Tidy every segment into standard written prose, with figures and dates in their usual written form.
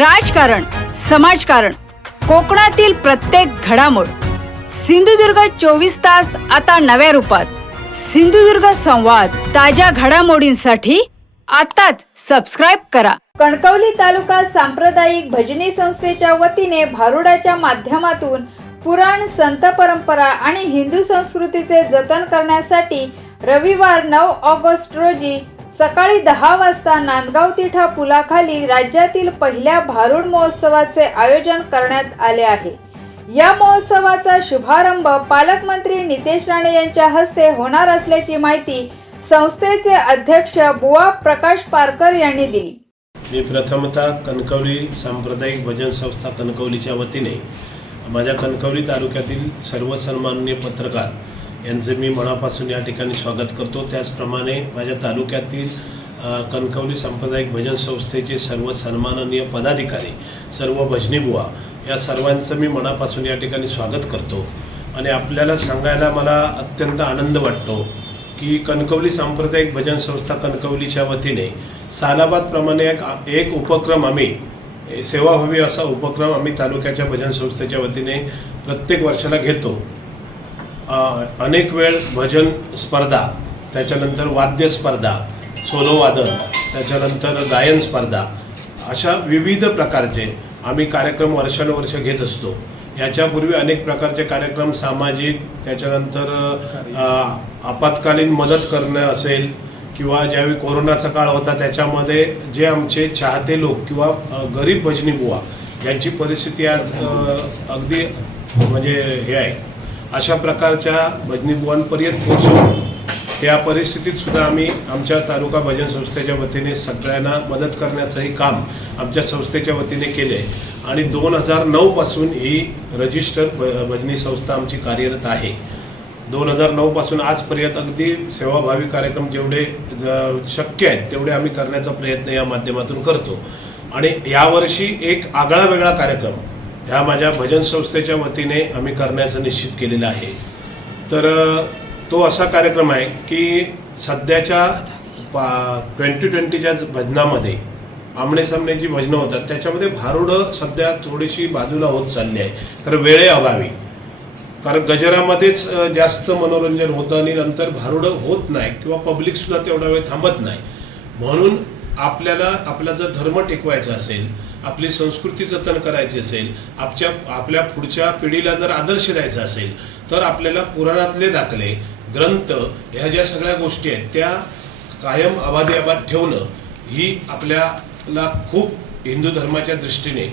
राजकारण, समाजकारण, कोकणातील प्रत्येक घडामोड. सिंधुदुर्ग 24 तास आता नव्या रूपात. सिंधुदुर्ग संवाद, ताज्या घडामोडींसाठी आताच सबस्क्राइब करा. कणकवली तालुका सांप्रदायिक भजनी संस्थेच्या वतीने भारुडाच्या माध्यमातून पुराण, संत परंपरा आणि हिंदू संस्कृतीचे जतन करण्यासाठी रविवार 9 ऑगस्ट रोजी सकाळी 10 वाजता नांदगाव तिठा पुलाखाली राज्यातील पहिल्या भारुड महोत्सवाचे आयोजन करण्यात आले आहे. या महोत्सवाचा शुभारंभ पालकमंत्री नितेश राणे यांच्या हस्ते होणार असल्याची माहिती संस्थेचे अध्यक्ष बुवा प्रकाश पारकर यांनी दिली. मी प्रथमतः कणकवली सांप्रदायिक भजन संस्था कणकवलीच्या वतीने माझ्या कणकवली तालुक्यातील सर्व सन्माननीय पत्रकार यांचे मी मनापासून या ठिकाणी स्वागत करतो. त्याचप्रमाणे माझ्या तालुक्यातील कणकवली सांप्रदायिक भजन संस्थेचे सर्व सन्माननीय पदाधिकारी, सर्व भजनी बुवा या सर्वांचं मी मनापासून या ठिकाणी स्वागत करतो. आणि आपल्याला सांगायला मला अत्यंत आनंद वाटतो की कणकवली सांप्रदायिक भजन संस्था कणकवलीच्या वतीने सालाबादप्रमाणे एक उपक्रम आम्ही सेवाभावी असा उपक्रम आम्ही तालुक्याच्या भजन संस्थेच्या वतीने प्रत्येक वर्षाला घेतो. अनेक वेळ भजन स्पर्धा, त्याच्यानंतर वाद्य स्पर्धा, सोलो वादन, त्याच्यानंतर गायन स्पर्धा, अशा विविध प्रकारचे आम्ही कार्यक्रम वर्षानुवर्ष घेत असतो. याच्यापूर्वी अनेक प्रकारचे कार्यक्रम सामाजिक, त्याच्यानंतर आपत्कालीन मदत करणं असेल किंवा ज्यावेळी कोरोनाचा काळ होता त्याच्यामध्ये जे आमचे चाहते लोक किंवा गरीब भजनी बुवा यांची परिस्थिती आज अगदी म्हणजे हे आहे, अशा प्रकारच्या भजनी बुवांपर्यंत पोहोचून त्या परिस्थितीत सुद्धा आम्ही आमच्या तालुका भजन संस्थेच्या वतीने सगळ्यांना मदत करण्याचंही काम आमच्या संस्थेच्या वतीने केले. आणि 2009 पासून ही रजिस्टर भजनी संस्था आमची कार्यरत आहे. 2009 पासून आजपर्यंत अगदी सेवाभावी कार्यक्रम जेवढे शक्य आहेत तेवढे आम्ही करण्याचा प्रयत्न या माध्यमातून करतो. आणि यावर्षी एक आगळा वेगळा कार्यक्रम ह्या माझ्या भजन संस्थेच्या वतीने आम्ही करण्याचं निश्चित केलेलं आहे. तर तो असा कार्यक्रम आहे की सध्याच्या 2020च्या भजनामध्ये आमनेसामने जी भजनं होतात त्याच्यामध्ये भारुडं सध्या थोडीशी बाजूला होत चालली आहे, कारण वेळेअभावी. कारण गजरामध्येच जास्त मनोरंजन होतं आणि नंतर भारुडं होत नाही किंवा पब्लिकसुद्धा तेवढा वेळ थांबत नाही. म्हणून आपल्याला आपला जर धर्म टिकवायचा असेल, आपली संस्कृती जतन करायची असेल, आपल्या पुढच्या पिढीला जर आदर्श द्यायचा असेल तर आपल्याला पुराणातले दाखले, ग्रंथ, ह्या ज्या सगळ्या गोष्टी आहेत त्या कायम अबाधिअबाद ठेवणं ही आपल्याला खूप हिंदू धर्माच्या दृष्टीने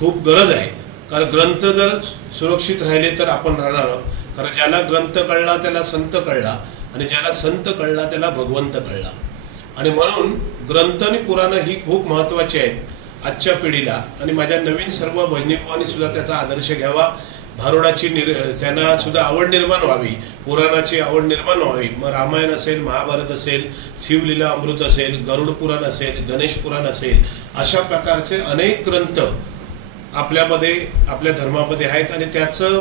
खूप गरज आहे. कारण ग्रंथ जर सुरक्षित राहिले तर आपण राहणार आहोत. कारण ज्याला ग्रंथ कळला त्याला संत कळला आणि ज्याला संत कळला त्याला भगवंत कळला. आणि म्हणून ग्रंथ आणि पुराणं ही खूप महत्त्वाची आहेत आजच्या पिढीला. आणि माझ्या नवीन सर्व भजनीकांनी सुद्धा त्याचा आदर्श घ्यावा. भारुडाची त्यांना सुद्धा आवड निर्माण व्हावी, पुराणाची आवड निर्माण व्हावी. मग रामायण असेल, महाभारत असेल, शिवलीला अमृत असेल, गरुड पुराण असेल, गणेश पुराण असेल, अशा प्रकारचे अनेक ग्रंथ आपल्यामध्ये, आपल्या धर्मामध्ये आहेत. आणि त्याचं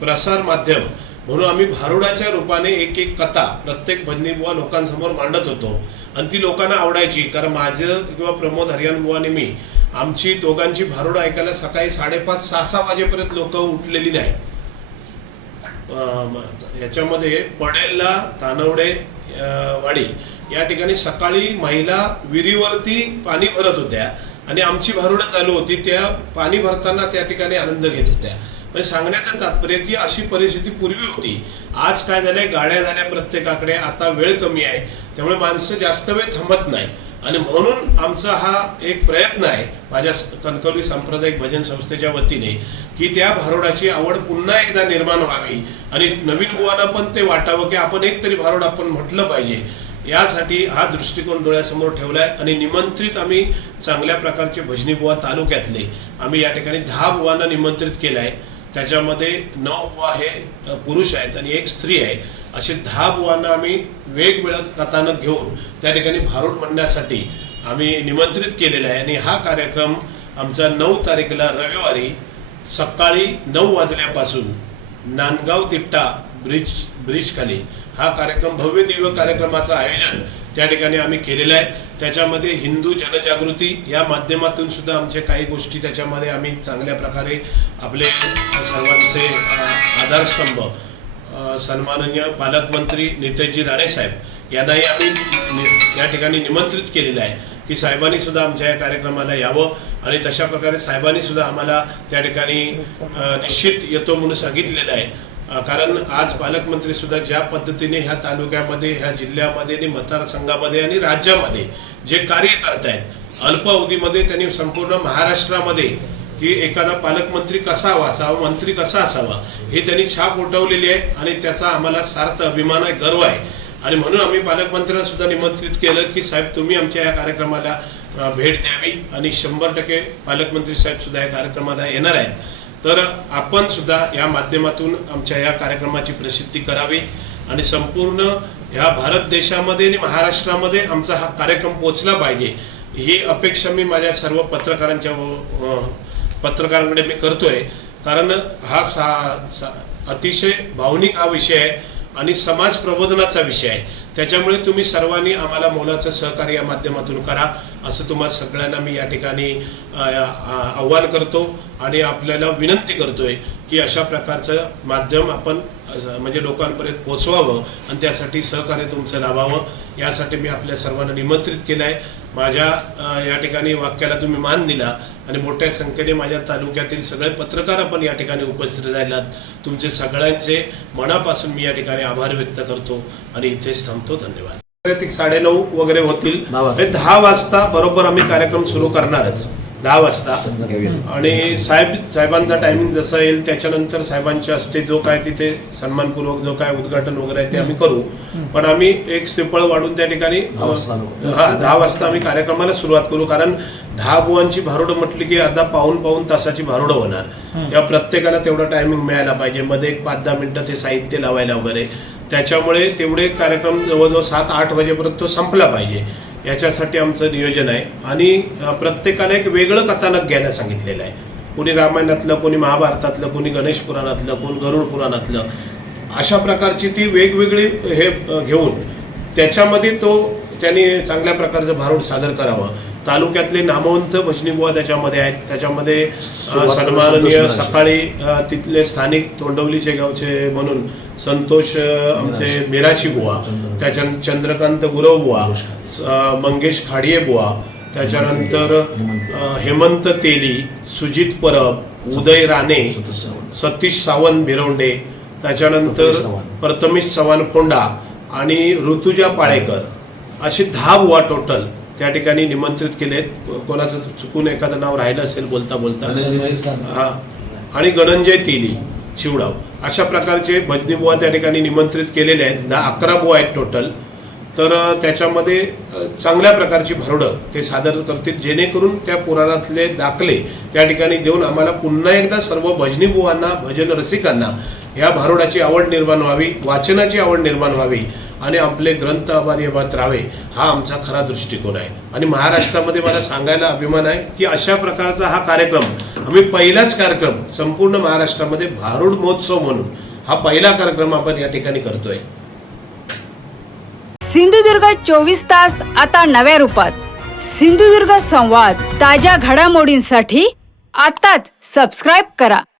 प्रसार माध्यम म्हणून आम्ही भारुडाच्या रूपाने एक एक कथा प्रत्येक भजनी बुवा लोकांसमोर मांडत होतो. आणि ती लोकांना आवडायची. कारण माझं किंवा प्रमोद हरियान बुवाने मी आमची दोघांची भारुडं ऐकायला सकाळी 5:30, 6 वाजेपर्यंत लोक उठलेली नाही. याच्यामध्ये पडेलला तानवडे वाडी या ठिकाणी सकाळी महिला विहिरीवरती पाणी भरत होत्या आणि आमची भारुडं चालू होती. त्या पाणी भरताना त्या ठिकाणी आनंद घेत होत्या. म्हणजे सांगण्याचं तात्पर्य की अशी परिस्थिती पूर्वी होती. आज काय झालंय, गाड्या झाल्या प्रत्येकाकडे, आता वेळ कमी आहे, त्यामुळे माणसं जास्त वेळ थांबत नाही. आणि म्हणून आमचा हा एक प्रयत्न आहे माझ्या कणकवली सांप्रदायिक भजन संस्थेच्या वतीने की त्या भारुडाची आवड पुन्हा एकदा निर्माण व्हावी आणि नवीन बुवांना पण ते वाटावं की आपण एक तरी भारुड आपण म्हटलं पाहिजे. यासाठी हा दृष्टिकोन डोळ्यासमोर ठेवलाय. आणि निमंत्रित आम्ही चांगल्या प्रकारचे भजनी बुवा तालुक्यातले आम्ही या ठिकाणी 10 बुवांना निमंत्रित केलं आहे. त्याच्यामध्ये 9 बुवा हे पुरुष आहेत आणि 1 स्त्री आहे. असे 10 बुवांना आम्ही वेगवेगळ्या कथानक घेऊन त्या ठिकाणी भारुड म्हणण्यासाठी आम्ही निमंत्रित केलेला आहे. आणि हा कार्यक्रम आमचा 9 तारखेला रविवारी सकाळी 9 वाजल्यापासून नांदगाव तिट्टा ब्रिज खाली हा कार्यक्रम, भव्य दिव्य कार्यक्रमाचं आयोजन त्या ठिकाणी आम्ही केलेलं आहे. त्याच्यामध्ये हिंदू जनजागृती या माध्यमातून सुद्धा आमचे काही गोष्टी त्याच्यामध्ये आम्ही चांगल्या प्रकारे आपले सर्वांचे आधारस्तंभ सन्माननीय पालकमंत्री नितेशजी राणे साहेब यांनाही आम्ही या ठिकाणी निमंत्रित केलेलं आहे की साहेबांनी सुद्धा आमच्या या कार्यक्रमाला यावं आणि तशा प्रकारे साहेबांनी सुद्धा आम्हाला त्या ठिकाणी निश्चित येतो म्हणून सांगितलेलं आहे. कारण आज पालकमंत्री सुद्धा ज्या पद्धतीने ह्या तालुक्यामध्ये, ह्या जिल्ह्यामध्ये आणि मतदारसंघामध्ये आणि राज्यामध्ये जे कार्य करतायत, अल्प अवधीमध्ये त्यांनी संपूर्ण महाराष्ट्रामध्ये की एखादा पालकमंत्री कसा असावा, मंत्री कसा असावा हे त्यांनी छाप उठवलेली आहे आणि त्याचा आम्हाला सार्थ अभिमान आहे, गर्व आहे. आणि म्हणून आम्ही पालकमंत्र्यांना सुद्धा निमंत्रित केलं की साहेब तुम्ही आमच्या या कार्यक्रमाला भेट द्यावी आणि 100% पालकमंत्री साहेब सुद्धा या कार्यक्रमाला येणार आहेत. तर आपण सुद्धा या माध्यमातून आमच्या या कार्यक्रमाची प्रसिद्धी करावी आणि संपूर्ण ह्या भारत देशामध्ये आणि महाराष्ट्रामध्ये आमचा हा कार्यक्रम पोहोचला पाहिजे ही अपेक्षा मी माझ्या सर्व पत्रकारांकडे मी करतोय. कारण हा अतिशय भावनिक हा विषय आहे आणि समाज प्रबोधनाचा विषय आहे. त्याच्यामुळे तुम्ही सर्वांनी आम्हाला मोलाचं सहकार्य या माध्यमातून करा असं तुम्हा सगळ्यांना मी या ठिकाणी आव्हान करतो आणि आपल्याला विनंती करतोय की अशा प्रकारचं माध्यम आपण म्हणजे लोकांपर्यंत पोहोचवावं आणि त्यासाठी सहकार्य तुमचं लाभावं यासाठी मी आपल्या सर्वांना निमंत्रित केलं आहे. माझ्या या ठिकाणी वाक्याला तुम्ही मान दिला आणि मोठ्या संख्येने माझ्या तालुक्यातील सगळे पत्रकार आपण या ठिकाणी उपस्थित राहिलात. तुमचे सगळ्यांचे मनापासून मी या ठिकाणी आभार व्यक्त करतो आणि इथेच थांबतो. धन्यवाद. 9:30 वगैरे होतील. 10 वाजता बरोबर आम्ही कार्यक्रम सुरू करणारच. 10 वाजता आणि साहेबांचा टायमिंग जसं येईल त्याच्यानंतर साहेबांच्या हस्ते जो काय तिथे सन्मानपूर्वक जो काय उद्घाटन वगैरे आहे ते आम्ही करू. पण आम्ही एक श्रीफळ वाढून त्या ठिकाणी 10 वाजता आम्ही कार्यक्रमाला सुरुवात करू. कारण 10 बुवांची भारुडं म्हटली की अर्धा पाऊण तासाची भारुडं होणार. तेव्हा प्रत्येकाला तेवढा टायमिंग मिळायला पाहिजे. मध्ये एक 5-10 मिनिटं ते साहित्य लावायला वगैरे. त्याच्यामुळे तेवढे कार्यक्रम जवळजवळ 7-8 वाजेपर्यंत तो संपला पाहिजे याच्यासाठी आमचं नियोजन आहे. आणि प्रत्येकाला एक वेगळं कथानक घ्यायला सांगितलेलं आहे. कोणी रामायणातलं, कोणी महाभारतातलं, कोणी गणेश पुराणातलं, कोणी गरुड पुराणातलं, अशा प्रकारची ती वेगवेगळी हे घेऊन त्याच्यामध्ये त्यांनी चांगल्या प्रकारचं भारूड सादर करावं. तालुक्यातले नामवंत भजनीबुवा त्याच्यामध्ये आहेत. त्याच्यामध्ये सन्माननीय सकाळी तिथले स्थानिक तोंडवलीचे गावचे म्हणून संतोष आमचे मेराशी बुवा, त्याच्या चंद्रकांत गुरव बुवा, मंगेश खाडिये बुवा, त्याच्यानंतर हेमंत तेली, सुजित परब, उदय राणे, सतीश सावंत भिरवंडे, त्याच्यानंतर प्रथमेश चव्हाण फोंडा आणि ऋतुजा पाळेकर असे 10 बुवा टोटल त्या ठिकाणी निमंत्रित केलेत. कोणाचं चुकून एखादं नाव राहिलं असेल बोलता बोलता आणि गणंजय तेली शिवडाव अशा प्रकारचे भजनीबुवा त्या ठिकाणी निमंत्रित केलेले आहेत. 11 बुवा आहेत टोटल. तर त्याच्यामध्ये चांगल्या प्रकारची भारुडं ते सादर करतील जेणेकरून त्या पुराणातले दाखले त्या ठिकाणी देऊन आम्हाला पुन्हा एकदा सर्व भजनीबुवांना, भजन रसिकांना या भारुडाची आवड निर्माण व्हावी, वाचनाची आवड निर्माण व्हावी आणि आपले ग्रंथ अबाधियबात राहावे हा आमचा खरा दृष्टिकोन आहे. आणि महाराष्ट्रामध्ये मला सांगायला अभिमान आहे की अशा प्रकारचा हा कार्यक्रम आम्ही पहिलाच कार्यक्रम संपूर्ण महाराष्ट्रामध्ये भारुड महोत्सव म्हणून हा पहिला कार्यक्रम आपण या ठिकाणी करतोय. सिंधुदुर्ग 24 तास आता नव्या रूपात. सिंधुदुर्ग संवाद ताज्या घडामोडींसाठी आताच सबस्क्राईब करा.